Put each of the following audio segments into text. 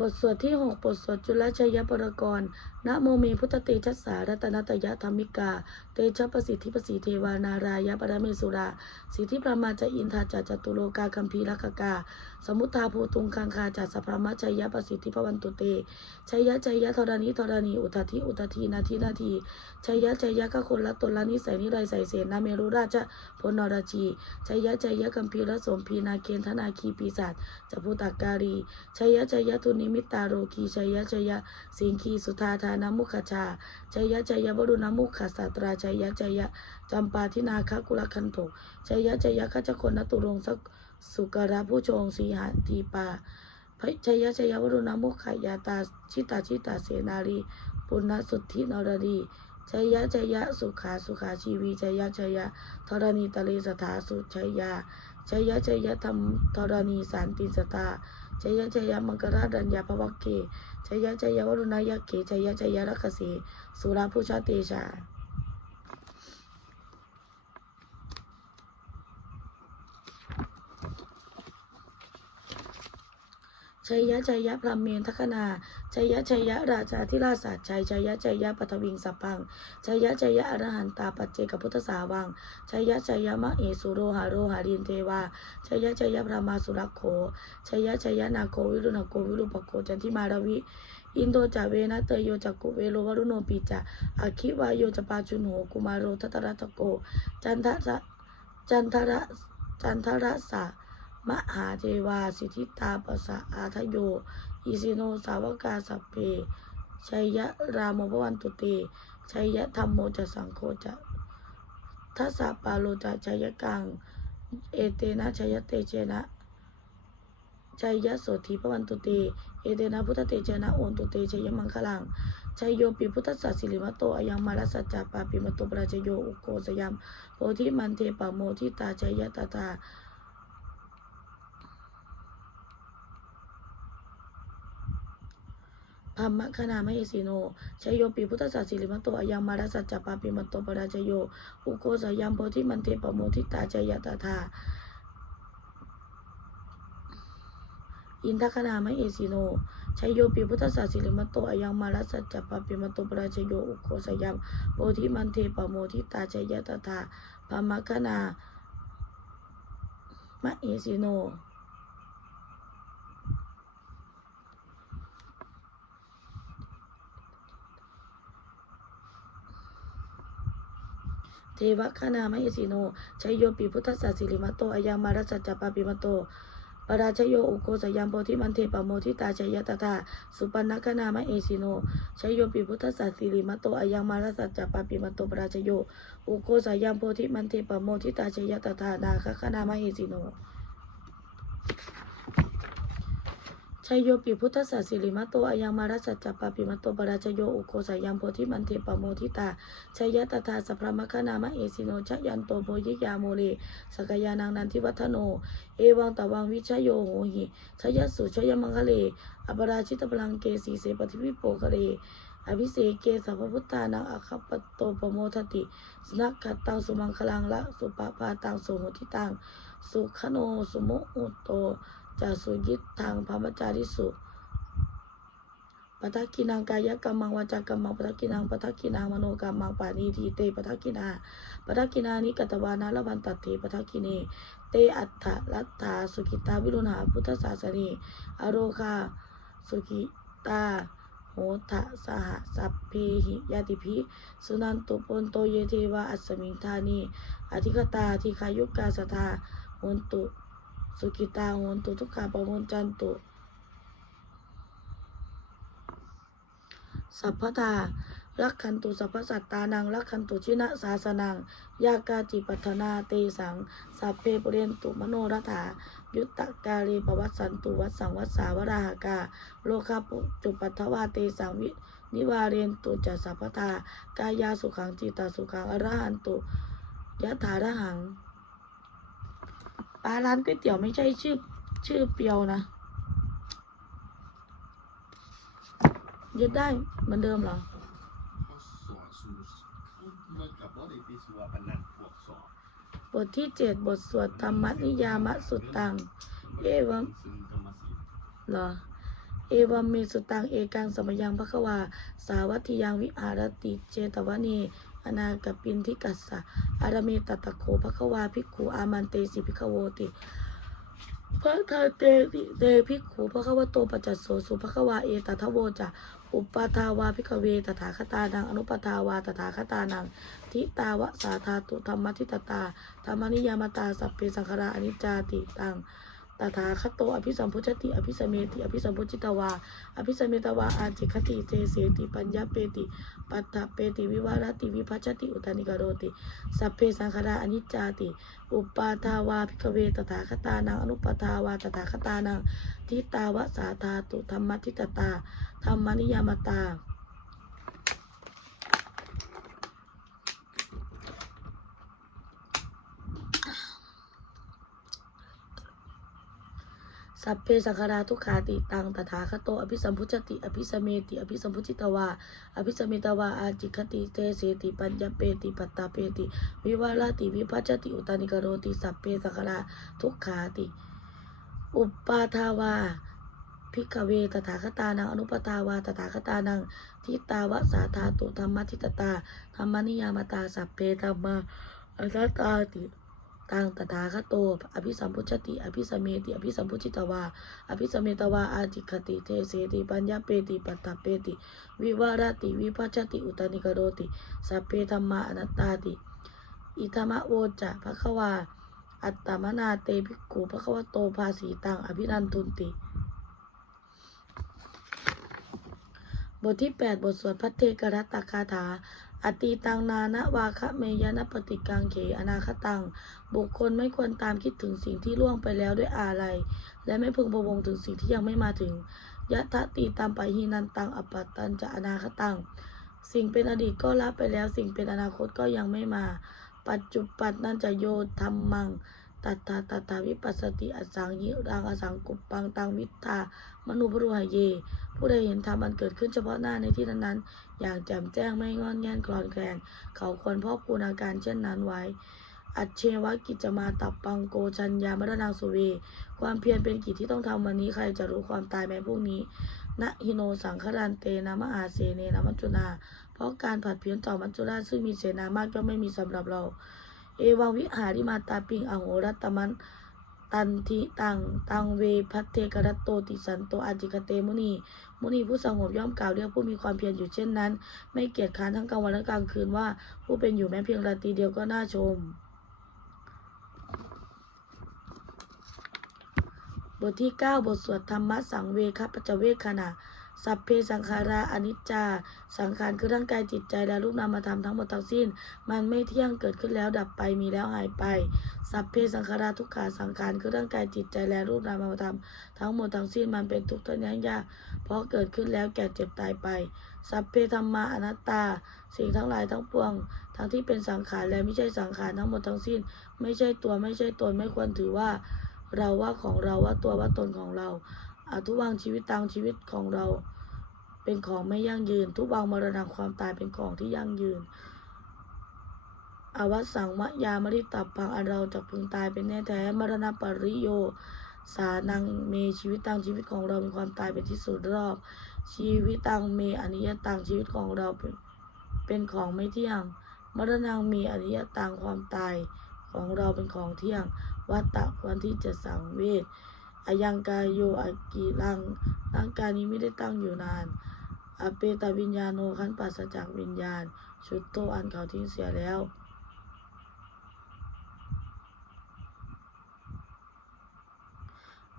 บทสวดที่ 6 บทสวดจุลชัยปรกรณ์นะโมเมพุทธเตชัสสารัตนตยธรรมิกา เตชะประสิทธิประสิเทวานารายปรเมสุรา สิทธิประมาจอินทาจัจตุโลกาคัมภีรคกกา สมุทาภูตุงคังคาจัสพรมชัยยประสิทธิพวันตุเตชัยยะชัยยะธรณีธรณีอุทธิอุทธินาทีนาทีชัยยะชัยยะกคนละตนละนิสัยนิไรใส่เสนาเมรุราชพนรจีชัยยะชัยยะกัมพีรสมพีนาเกณธนาคีปีศาจจะพูตากาลีชัยยะชัยยะทุนิมิตตาโรคีชัยะชัยะสิงคีสุธาธานมุขชาชัยะชัยยะวรุณมุขสัตราชัยะชัยะจำปาทินาคกุลคันโตชัยะชัยะขจคนนตุรงสสุกระผู้ชงสีหาทีปาพชัยะชัยยวรุณมุขายาตาชิตาชิตาเสนารีปุณสุทธินรดีชัยะชัยะสุขาสุขาชีวีชัยะชัยะธรณีตะเลสถาสุชัยาชัยะชัยะธรรมธรณีสันติสตา ชัยยะชัยยะมังกราดัญญาภวกเกชัยยะชัยยะวรุณายะเกชัยยะชัยยะรักเสสุราผู้ชาเตชาชัยยะชัยยะพรหมเมนทัคนา ชัยยะชัยยะราชาธิราชสัจชัยชัยยะชัยยะปัทวิงสัพพังชัยยะชัยยะอรหันตาปัจเจกพุทธสาวังชัยยะชัยยะมะเอสุโรหาโรหารินเทวาชัยยะชัยยะพระมาสุรักโขชัยยะชัยยะนาโควิรุณโกวิรุปโกจันทิมารวิอินโดจาเวนะเตโยจักกุเวโรวรุโนปิจาอาคิวายโยจปาจุนโหกุมารโรทัตตรัตโก จันทระจันทระจันทระสะมหาเทวาสิทธิตาปสะอาทโย อิสิโนสาวกาสัพเพชัยยะรามพวันตุเตชัยยะธรรมโมจะสังโฆจะทัสสะปาโลจะชัยยะกัง เอเตนะชัยยะเตเจนะชัยยะโสธีพวันตุเต เอเตนะพุทธเตเจนะโอนตุเตชัยยะมังคลังชัยโยปิพุทธสัสสิริมโตอายังมารัสสัจจาปาปิมโตปราชโยอุโกสยามโพธิมันเทปะโมทิตาชัยยะตาตา ธรรมคณามเหสีโนชยโยปีพุทธศาสิริมโตอายังมารัสสัจจปาปิมโตปราชโยอุโกสยามโพธิมันเทปโมทิตาจยตถาอินทคณามเหสีโนชยโยปีพุทธศาสิริมโตอายังมารัสสัจจปาปิมโตปราชโยอุโกสยามโพธิมันเทปโมทิตาจยตถาธรรมคณามเหสีโน เทวคณามเหสีโนชัยโยปิพุทธสัสสิริมโตอายังมารัสสัจจปาปิมโตปราชโยอุโกสยามโพธิมันเทปโมทิตาชัยยตถาสุปันนคณามเหสีโนชัยโยปิพุทธสัสสิริมโตอายังมารัสสัจจปาปิมโตปราชโยอุโกสยามโพธิมันเทปโมทิตาชัยยตถานาคคณามเหสีโน ชยโยปิพุทธสัสสิริมัตโตอายังมารัสสัจจปาปิมัตโตปราชโยอุโกสายามโพธิมันเทปโมทิตาชยยตถาสัพพมคณามะเอสิโนชยันโตโพยิยาโมเลสกยานังนันทิวัฒโน เอวังตวังวิชยโยโหหิชยสุชยมังคะเลอปราชิตพลังเกสีเสปฏิวิโปคะเลอภิเสเกสัพพุทธานังอคัปโตปโมทติสนักขัตตังสุมังคลังละสุปปาตังสุโหติตังสุขโนสุโมอุโต จาสุยิตทางพรหมจาริสุปทักกินังกายกรรมังวาจากรรมังปทักกินังปทักกินังมโนกรรมังปานีทีเตปทักกินาปทักกินานิกตวานาละวันตัดเถปทักกิเนเตอัฏฐลัตถาสุกิตาวิรุณหาพุทธศาสนีอโรคาสุกิตาโหทะสหสัพเพหิยาติภิสุนันตุปนโตเยเทวาอัสมิงธานีอธิกตาทิคายุกาสทาโหนตุ สุกิตาโหนตุทุกขาปมุนจันตุสัพพตาลักขันตุสัพพสัตตานังลักขันตุชินะสาสนังยากาจิปัทนาเตสังสัพเพปเรนตุมโนรถายุตตะกาลีปวัสสันตุวัสสังวัสสาวราหากาโลคาปุจุปัทวาเตสังวินิวาเรนตุจัสสัพพตากายาสุขังจิตาสุขังอรหันตุยะถาระหัง ปลาร้านก๋วยเตี๋ยวไม่ใช่ชื่อ ชื่อเปียวนะยึดได้เหมือนเดิมเหรอเขาสอสูมันกับว่าได้ไปสัวปานนันพวกสอบทที่เจ็ดบทสวดธรรมนิยามะสุดตัง เอวังซึ่งกรรมสิทธิ์เหรอเเอวัมเมสุตัง เอกังสมยังภควา สาวัตถิยังวิหารติเจตวนี อนาคปินทิกัสสะอารเมตตะโคภควาภิกขุอามันเตสิภิกขโวติพระทาเตติเตภิกขุภควโตปัจจสโสสุภควาเอตทะโวจะอุปทาวาภิกขเวตถาคตานังอนุปทาวาตถาคตานังทิตาวะสาธาตุธรรมทิตตาธรรมนิยามตาสัพเพสังขาราอนิจจาติตัง ตถาคตโต อภิสัมพุชติ อภิสเมติ อภิสัมพุจิตวา อภิสเมตวา อาจิคติ เจเสติปัญญาเปติ ปัตตะเปติวิวารติวิพัชติ อุตานิกโรติ สัพเพสังขาราอนิจจาติ อุปาทาวาภิกเวตถาคตานังอนุปทาวาตถาคตานังทิตาวะสาธาตุธรรมทิตตาธรรมนิยามตา สัพเพสังขาราทุกขาติตังตถาคตโตอภิสัมพุชติ อภิสเมติ อภิสัมพุจิตวา อภิสเมตวาอาจิคติเตเสติปัญญเปติปัตตาเปติ วิวาลติวิพัชติอุตานิกโรติสัพเพสังขาราทุกขาติ อุปาทาวาพิกเวตถาคตานังอนุปทาวาตถาคตานังทิตาวะสาธาตุธรรมทิตตาธรรมนิยามตาสัพเพธรรมาอนัตตาติ ตังตถาคตโต อภิสัมพุชติ อภิสเมติ อภิสัมพุจิตวา อภิสเมตวา อาจิคติ เทเสติปัญญาเปติ ปัตตเปติ วิวารติ วิพัชติ อุตานิกโรติ สัพเพธรรมานัตตาติ อิธรรมโวจะภควา อัตตมนาเตภิกขุภควโต ภาสีตัง อภินันทุนติ บทที่ 8 บทสวดพัทเทกรัตตคาถา อตีตังนานะวาคะเมยนะปฏิกังเขอนาคตัง บุคคลไม่ควรตามคิดถึงสิ่งที่ล่วงไปแล้วด้วยอาลัยและไม่พึงประวงถึงสิ่งที่ยังไม่มาถึงยะทะตีตามไปหินันตังอปัตตันจะอนาคตัง สิ่งเป็นอดีตก็ลับไปแล้ว สิ่งเป็นอนาคตก็ยังไม่มา ปัจจุปันนันจะโยธรรมัง ตัตาตัตาวิปัสสติอสังยิรังอสังกุปปังตังวิทามนุปรุหเย ผู้ใดเห็นธรรมมันเกิดขึ้นเฉพาะหน้าในที่นั้นๆ อย่างแจ่มแจ้งไม่งอนแงนคลอนแคลนเขาควรพอกพูนอาการเช่นนั้นไว้ อัจเชวะกิจมาตับปังโกชัญญามรณาสุเว ความเพียรเป็นกิจที่ต้องทำวันนี้ใครจะรู้ความตายแม้พรุ่งนี้นะฮิโนสังครันเตนะมะอาเสเนนะมัจจุนา เพราะการผัดเพี้ยนต่อมัจจุราชซึ่งมีเสนามากก็ไม่มีสำหรับเรา เอวังวิหาริมาตาปิงอโหรัตมันตันทิตังตังเวพัทเทกรัตโตติสันโตอาจิคเตมุนีมุนีผู้สงบย่อมกล่าวเรียกผู้มีความเพียรอยู่เช่นนั้น ไม่เกียจค้านทั้งกลางวันและกลางคืนว่า ผู้เป็นอยู่แม้เพียงราตรีเดียวก็น่าชม บทที่ 9 บทสวดธรรมะสังเวคปัจจเวคขณะ สัพเพสังขาราอนิจจา สังขารคือร่างกายจิตใจและรูปนามธรรมทั้งหมดทั้งสิ้น มันไม่เที่ยงเกิดขึ้นแล้วดับไปมีแล้วหายไป สัพเพสังขาราทุกขาสังขารคือร่างกายจิตใจและรูปนามธรรมทั้งหมดทั้งสิ้นมันเป็นทุกข์ทนยากเพราะเกิดขึ้นแล้วแก่เจ็บตายไป สัพเพธรรมาอนัตตา สิ่งทั้งหลายทั้งปวง ทั้งที่เป็นสังขารและไม่ใช่สังขารทั้งหมดทั้งสิ้น ไม่ใช่ตัวไม่ใช่ตนไม่ควรถือว่าเราว่าของเราว่าตัวว่าตนของเรา อาทุวังชีวิตตังชีวิตของเรา เป็นของไม่ยั่งยืน ทุวังมรณะความตายเป็นของที่ยั่งยืน อวัสสังมะยามริตับพังอันเราจะพึงตายเป็นแน่แท้มรณะปริโย สานังเมชีวิตตังชีวิตของเรามีความตายเป็นที่สุดรอบ ชีวิตตังเมอนิยตังชีวิตของเราเป็นเป็นของไม่เที่ยง มรณังมีอนิยตังความตายของเราเป็นของเที่ยง วัตตะควรที่จะสังเวช อายังกายโยอากิรังร่างกายนี้ไม่ได้ตั้งอยู่นานอเปตวิญญาโนขันปัสจากวิญญาณ ชุดโตอันเขาทิ้งเสียแล้ว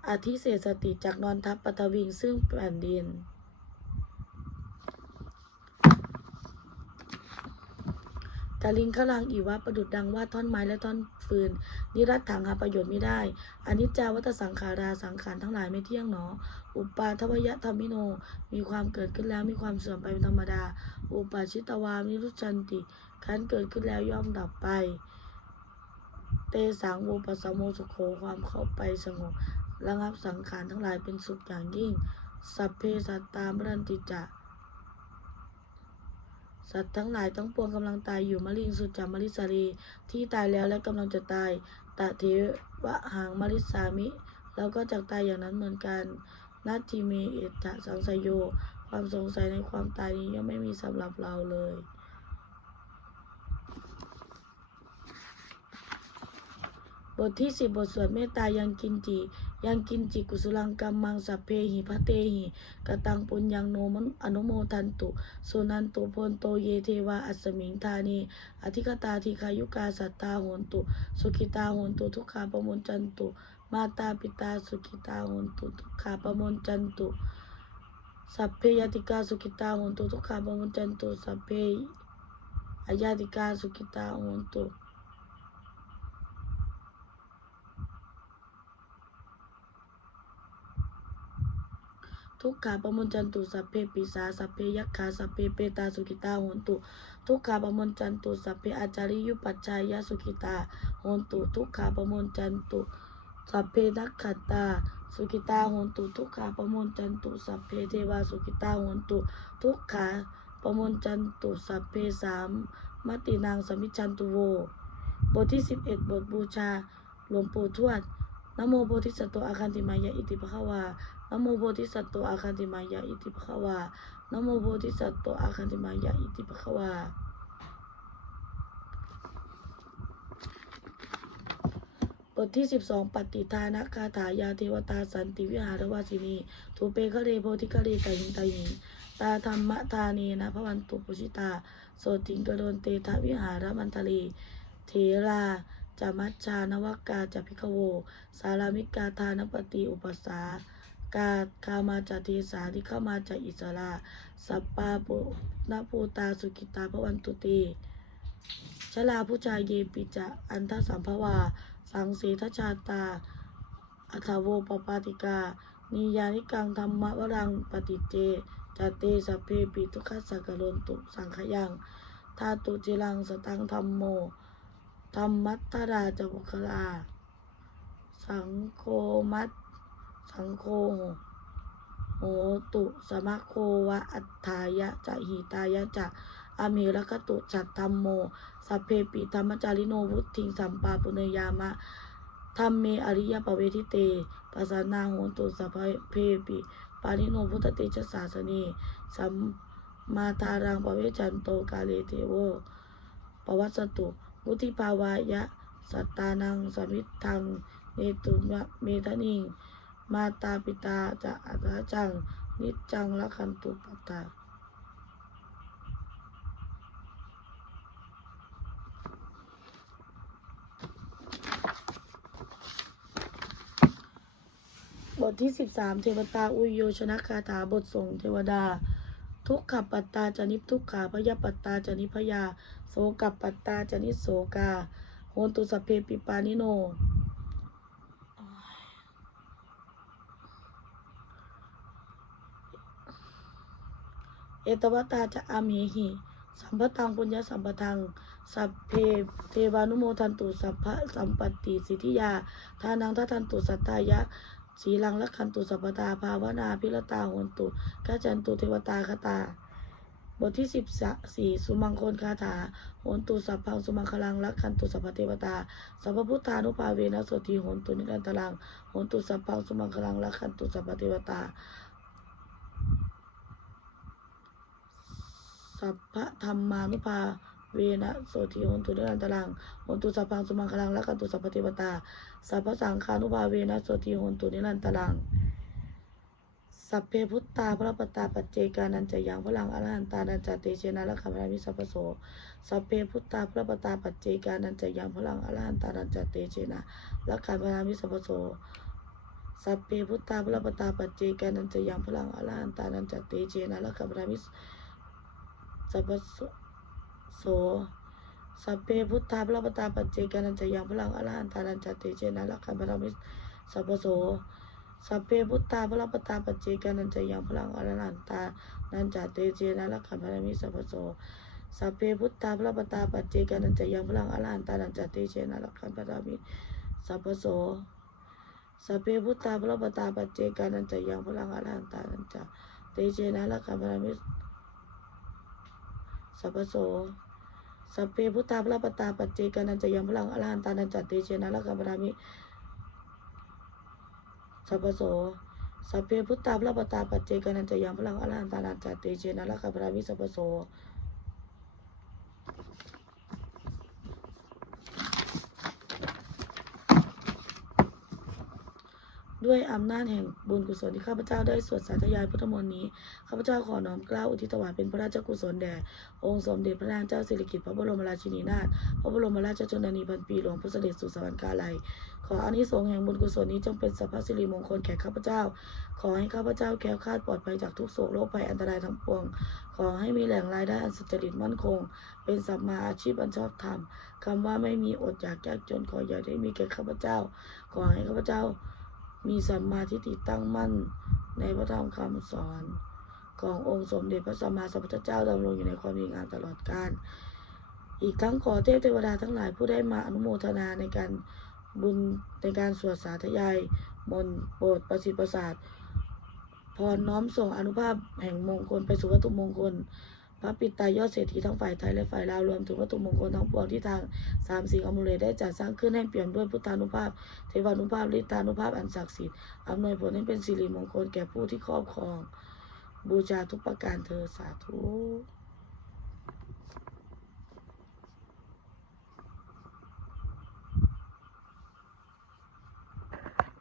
อาทิเศษสติจากนอนทับปฐวิงซึ่งแผ่นดิน กาลิงขลังอีวะประดุดดังว่าท่อนไม้และท่อนฟืน นิรัตถังหาประโยชน์ไม่ได้อนิจจาวัตสังขาราสังขารทั้งหลายไม่เที่ยงหนอ อุปาทวยธรรมิโน มีความเกิดขึ้นแล้วมีความเสื่อมไปเป็นธรรมดา อุปาชิตวามิรุชันติขันเกิดขึ้นแล้วย่อมดับไป เตสังโวปสสโมสุโขความเข้าไปสงบระงับสังขารทั้งหลายเป็นสุขอย่างยิ่ง สัพเพสัตตามรันติจะ สัตว์ทั้งหลายทั้งปวงกำลังตายอยู่มะลิงสุจามลิสารีที่ตายแล้วและกำลังจะตายตะเทวะหางมลิสามิแล้วก็จะตายอย่างนั้นเหมือนกันนัตถิเมเอตะสังสยโย ความสงสัยในความตายนี้ยังไม่มีสำหรับเราเลยบทที่สิบบทสวดเมตตายังกินจิ ยังกินจิกุสุลังกัมมังสัพเพหิพะเตหิกตังปุญญังโนมันอนุโมทันตุสุนันตุพลโตเยเทวาอัสมิงธานีอธิกตาธิคายุกาสัตตาโหนตุ สุขิตาโหนตุทุกขาปมุนจันตุ มาตาปิตาสุขิตาโหนตุทุกขาปมุนจันตุ สัพเพยติกาสุขิตาโหนตุทุกขาปมุนจันตุสัพเพอยาติกาสุขิตาโหนตุ ทุกขาปมุจันตุสัพเพปิสาสัพเพยักขาสัพเพเปตาสุขิตาโหนตุทุกขาปมุจันตุสัพเพอาจาริยุปัจจายสุขิตาโหนตุทุกขาปมุจันตุสัพเพนักขตาสุขิตาโหนตุทุกขาปมุจันตุสัพเพเทวาสุขิตาโหนตุทุกขาปมุจันตุสัพเพสามมตินางสมิจันตุโว บทที่สิบเอ็ดบทบูชา หลวงปู่ทวดนโมโพธิสัตว์อาคันติมายะอิติภควา นโมโพธิสัตว์อาคันติมายะอิติภควานโมโพธิสัตว์อาคันติมายะอิติภควาบทที่ 12 ปฏิทานคาถายาเทวตาสันติวิหารวาสินีทูเปคะเรโพธิคะเรตหิงตหิงตาธรรมทานีนะพระวันตุปุชิตา โสติงกโดนเตทวิหารมันทลีเทราจามัชชานวกาจพิกโว สารามิกาทานปฏิอุปสา กาคามาจากเทสาที่เข้ามาจากอิสราสัปปาปุนภูตาสุกิตาพระวันตุตีชลาผู้ชายเยปิจะอันทสัมภวา สังเสทชาตา อัทโวปปาติกา นิยานิกังธรรมวรังปฏิเจจเตสเพปิทุกขสักโลนตุสังขยังทาตุจิรังสตังธรรมโมธรรมัตตราจบุคลา สังโฆมัต สังโฆโหตุสมะโควะอัฏฐายะจะหิตายะจะอเมรคตุจัตธรรมโมสัพเพปิธรรมจาริโนวุติงสัมปาปุเนยามะธรรมเมอริยปเวทิเตปัสสนาโหตุสัพเพปิปานิโนพุทธเตชะสาสนีสัมมาทารังปเวจันโตกาเลเทโวปวัสสตุมุติภาวายะ สัตตานังสมิทังเนตุมะเมทนิง มาตาปิตาจะอัตจัง นิจจังละคันตุปตาบทที่ 13 เทวตาอุโยชนะคาถาบทส่งเทวดา ทุกขปัตตาจนิพทุกขาพยาปัตตาจนิพยา โสกับปัตตาจนิโสกาโหนตุสเพปิปานิโน ตวตาจะอาเมหิ สัมปตังปุญญสัมปทัง สัพเพเทวานุโมทันตุสัพพะสัมปติสิทธิยา ทานังทัทันตุสัตตายะสีลังละคันตุสัพพตาภาวนาพิรตาโหนตุกัจจันตุเทวตาคตา บทที่สิบสี่สุมังคลคาถาโหนตุสัพพังสุมังคลังละคันตุสัพพเทวตา สัพพพุทธานุภาเวนะโสติโหนตุนิรันตรังโหนตุสัพพังสุมังคลังละคันตุสัพพเทวตา สัพพะธรรมานุภาเวนะโสติโหนตุนิรันตรังโหนตุสัพพังสุมังคลังและคันตุสัพพเทวตาสัพพสังฆานุภาเวนะโสติโหนตุนิรันตรังสัพเพพุทธาพระปตตาปัจเจกานันจะยังพลังอรหันตานันจะเตเชนะละคัมภามิสัพพโสสัพเพพุทธาพระปตตาปัจเจกานันจะยังพลังอรหันตานันจะเตเชนะละคัมภามิสัพพโสสัพเพพุทธาพระปตตาปัจเจกานันจะยังพลังอรหันตานันจะเตเชนะละคัมภามิสัพ สัพโสสัพเพพุทธาพระปตตาปัจเจกานันจะยังพลังอรหันตานันจะเตเชนะละคัมภามิสัพพโสสัพเพพุทธาพระปตาปัจเจกานันจะยังพลังอรหันตานันจะเตเจนะละขันพามิสัพพโสสัพเพพุทธาพระปตาปัจเจกานันจะยังพลังอรหันตานันจะเตเจนะละขันพามิสัพพโสสัพเพพุทธาพระปตาปัจเจกานันจะยังพลังอรหันตานันจะเตเจนะละขันพามิ สัพพโสสัพเพพุทธาพระปตาปัจเจกานันจะยมพลังอรหันตานันจัตติเชนะละขัมรามิสัพพโสสัพเพพุทธาพระปตาปัจเจกนันจะยมพลังอรหันตานันจัตติเชนะละคาพรามิสัพพโส ด้วยอำนาจแห่งบุญกุศลที่ข้าพเจ้าได้สวดสาธยายพุทธมนต์นี้ ข้าพเจ้าขอน้อมเกล้าอุทิศถวายเป็นพระราชกุศลแด่องค์สมเด็จพระนางเจ้าสิริกิติ์พระบรมราชินีนาถ พระบรมราชชนนีพันปีหลวงพุทธเสด็จสู่สวรรคาลัย ขออานิสงส์แห่งบุญกุศลนี้จงเป็นสัพพสิริมงคลแก่ข้าพเจ้า ขอให้ข้าพเจ้าแคล้วคลาดปลอดภัยจากทุกโศกโรคภัยอันตรายทั้งปวง ขอให้มีแหล่งรายได้อันสุจริตมั่นคง เป็นสัมมาอาชีพอันชอบธรรมคำว่าไม่มีอดอยากยากจนขออย่าได้มีแก่ข้าพเจ้า ขอให้ข้าพเจ้า มีสัมมาทิฏฐิตั้งมั่นในพระธรรมคำสอน ขององค์สมเด็จพระสัมมาสัมพุทธเจ้าดำรงอยู่ในความดีงามตลอดกาลอีกทั้งขอเทพเทวดาทั้งหลายผู้ได้มาอนุโมทนาในการบุญในการสวดสาธยาย มนโปรดประสิทธิ์ประสาทพรน้อมส่งอนุภาพแห่งมงคลไปสู่วัตถุมงคล พระปิตายอดเศรษฐีทั้งฝ่ายไทยและฝ่ายลาวรวมถึงวัตถุมงคลทั้งปวงที่ทางสามสิ่งอมุเลได้จัดสร้างขึ้นให้เปี่ยมด้วยพุทธานุภาพ เทวานุภาพฤทธานุภาพอันศักดิ์สิทธิ์อำนวยผลให้เป็นสิริมงคลแก่ผู้ที่ครอบครอง บูชาทุกประการเธอสาธุ